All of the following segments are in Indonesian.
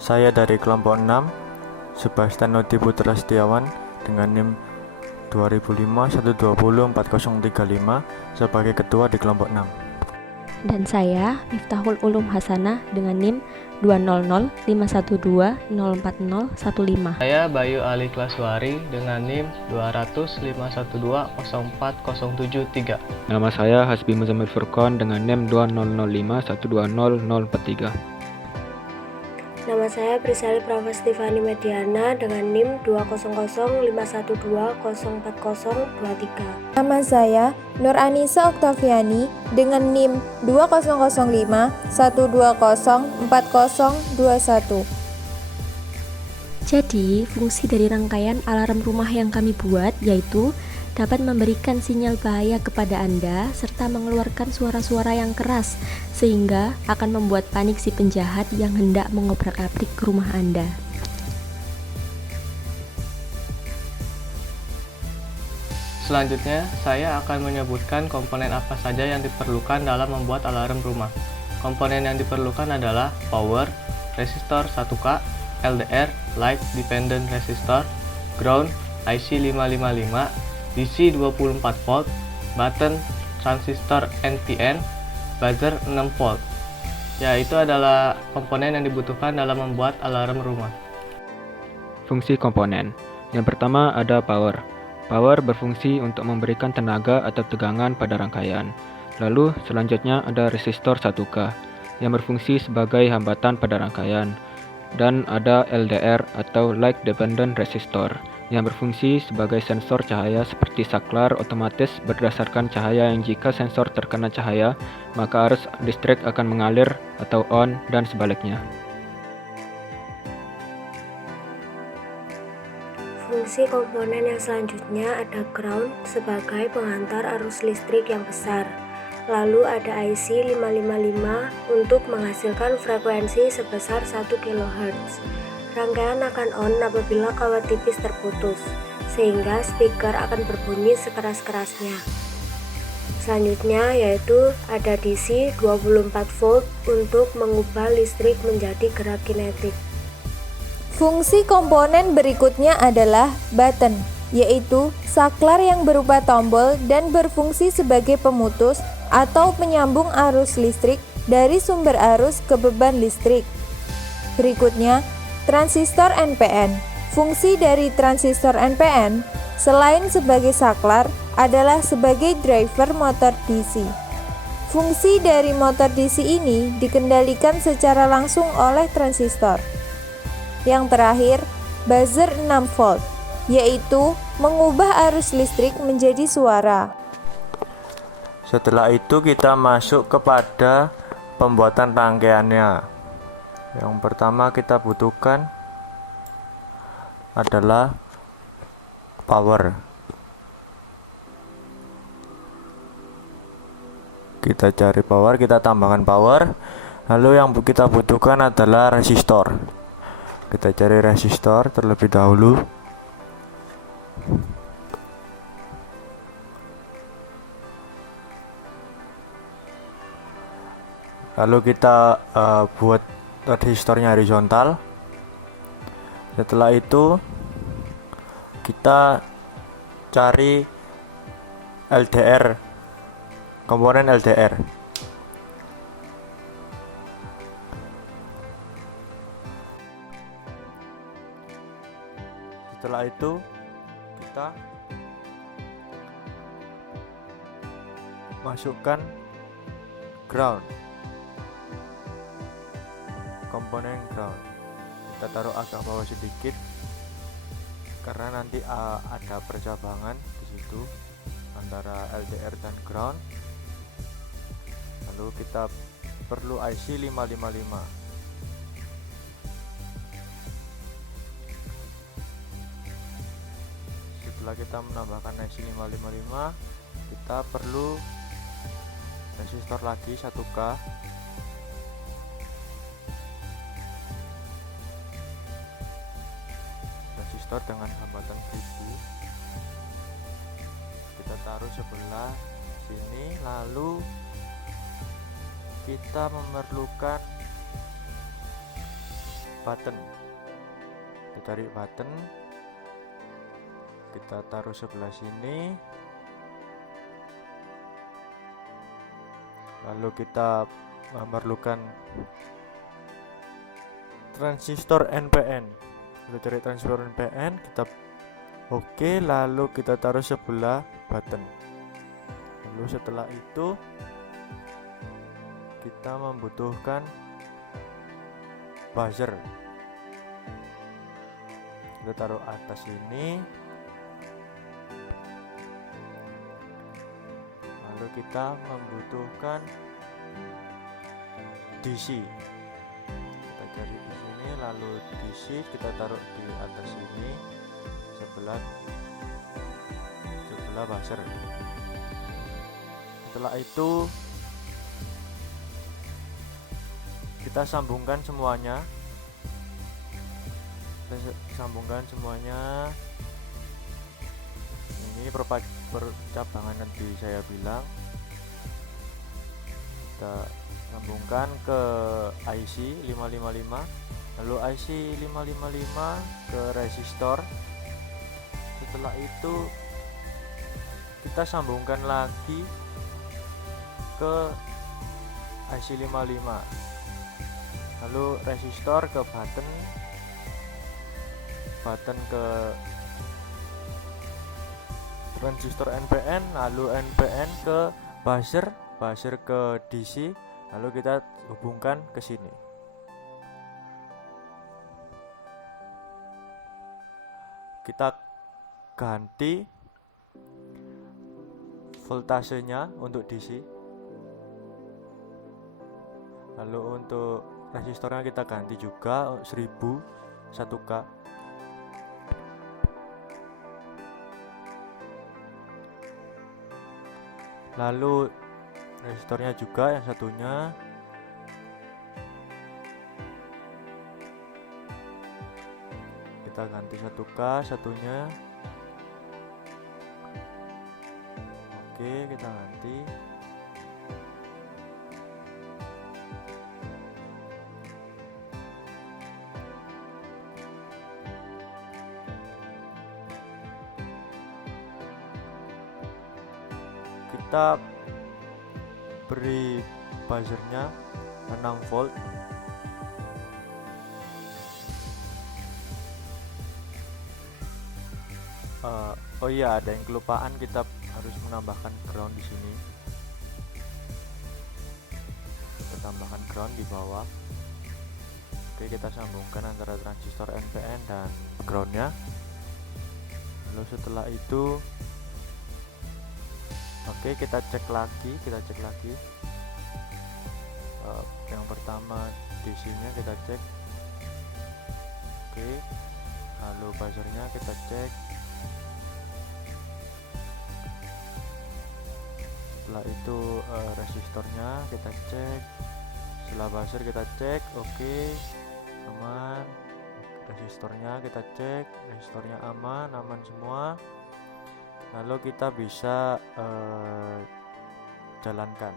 Saya dari kelompok 6, Sebastian Nodi Putra Setiawan dengan NIM 2005-120-4035 sebagai ketua di kelompok 6. Dan saya, Miftahul Ulum Hasanah dengan NIM 20051204015. Saya Bayu Ali Klaswari dengan NIM 20051204073. Nama saya Hasbi Muzammil Furqan dengan NIM 2005120043. Nama saya Prisali Prafa Stefani Mediana dengan NIM 20051204023. Nama saya Nur Anissa Oktaviani dengan NIM 200512042021. Jadi, fungsi dari rangkaian alarm rumah yang kami buat yaitu dapat memberikan sinyal bahaya kepada Anda serta mengeluarkan suara-suara yang keras sehingga akan membuat panik si penjahat yang hendak mengobrak-abrik rumah Anda. Selanjutnya, saya akan menyebutkan komponen apa saja yang diperlukan dalam membuat alarm rumah. Komponen yang diperlukan adalah power, resistor 1K, LDR, light dependent resistor, ground, IC 555, DC 24 volt, button, transistor NPN, buzzer 6 volt. Ya, itu adalah komponen yang dibutuhkan dalam membuat alarm rumah. Fungsi komponen. Yang pertama ada power. Power berfungsi untuk memberikan tenaga atau tegangan pada rangkaian. Lalu selanjutnya ada resistor 1K yang berfungsi sebagai hambatan pada rangkaian. Dan ada LDR atau light dependent resistor yang berfungsi sebagai sensor cahaya seperti saklar otomatis berdasarkan cahaya yang jika sensor terkena cahaya, maka arus listrik akan mengalir atau on dan sebaliknya. Fungsi komponen yang selanjutnya ada ground sebagai pengantar arus listrik yang besar. Lalu ada IC 555 untuk menghasilkan frekuensi sebesar 1 kHz. Rangkaian akan on apabila kawat tipis terputus, sehingga speaker akan berbunyi sekeras-kerasnya. Selanjutnya yaitu ada DC 24 volt untuk mengubah listrik menjadi gerak kinetik. Fungsi komponen berikutnya adalah button, yaitu saklar yang berupa tombol dan berfungsi sebagai pemutus atau penyambung arus listrik dari sumber arus ke beban listrik. Berikutnya, transistor NPN. Fungsi dari transistor NPN selain sebagai saklar adalah sebagai driver motor DC. Fungsi dari motor DC ini dikendalikan secara langsung oleh transistor. Yang terakhir, buzzer 6 volt, yaitu mengubah arus listrik menjadi suara. Setelah itu kita masuk kepada pembuatan rangkaiannya. Yang pertama kita butuhkan adalah power. Kita cari power, kita tambahkan power. Lalu yang kita butuhkan adalah resistor. Kita cari resistor terlebih dahulu. Lalu kita buat resistornya horizontal. Setelah itu kita cari LDR, komponen LDR. Setelah itu kita masukkan ground, komponen ground. Kita taruh agak bawah sedikit karena nanti ada percabangan di situ antara LDR dan ground. Lalu kita perlu IC 555. Setelah kita menambahkan IC 555, kita perlu resistor lagi 1K. Resistor dengan hambatan 1000. Kita taruh sebelah sini, lalu kita memerlukan button. Kita cari button, kita taruh sebelah sini, lalu kita memerlukan transistor NPN. Kita cari transistor NPN, kita oke, lalu kita taruh sebelah button. Lalu setelah itu kita membutuhkan buzzer. Kita taruh atas ini, lalu kita membutuhkan DC. Kita cari di sini, lalu DC kita taruh di atas ini sebelah buzzer. Setelah itu kita sambungkan semuanya. Ini percabangan nanti saya bilang. Kita sambungkan ke IC 555, lalu IC 555 ke resistor. Setelah itu kita sambungkan lagi ke IC 55, lalu resistor ke button ke transistor NPN, lalu NPN ke buzzer ke DC, lalu kita hubungkan ke sini. Kita ganti voltasenya untuk DC, lalu untuk resistornya kita ganti juga 1000 1K. Lalu resistornya juga yang satunya kita ganti 1K satunya. Oke, kita ganti. Kita beri buzzernya 6 volt. Oh iya, ada yang kelupaan, kita harus menambahkan ground di sini. Kita tambahkan ground di bawah. Oke, kita sambungkan antara transistor NPN dan groundnya. Lalu setelah itu oke, kita cek lagi. Yang pertama DC nya kita cek. Oke, lalu buzzernya kita cek. Setelah itu resistornya kita cek. Setelah buzzer kita cek. Oke, aman. Resistornya kita cek, resistornya aman semua. Lalu kita bisa jalankan.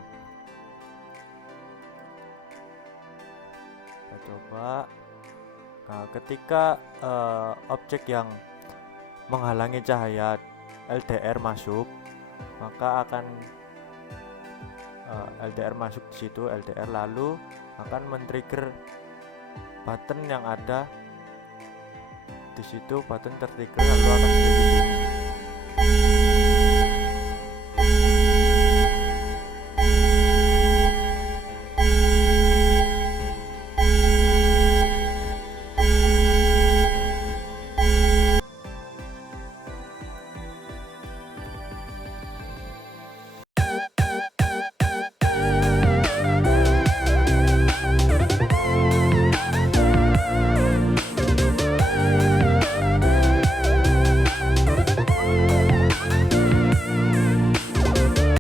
Kita coba. Nah, ketika objek yang menghalangi cahaya LDR masuk, maka akan LDR masuk di situ, LDR, lalu akan men-trigger button yang ada di situ. Button tertrigger lalu akan menjadi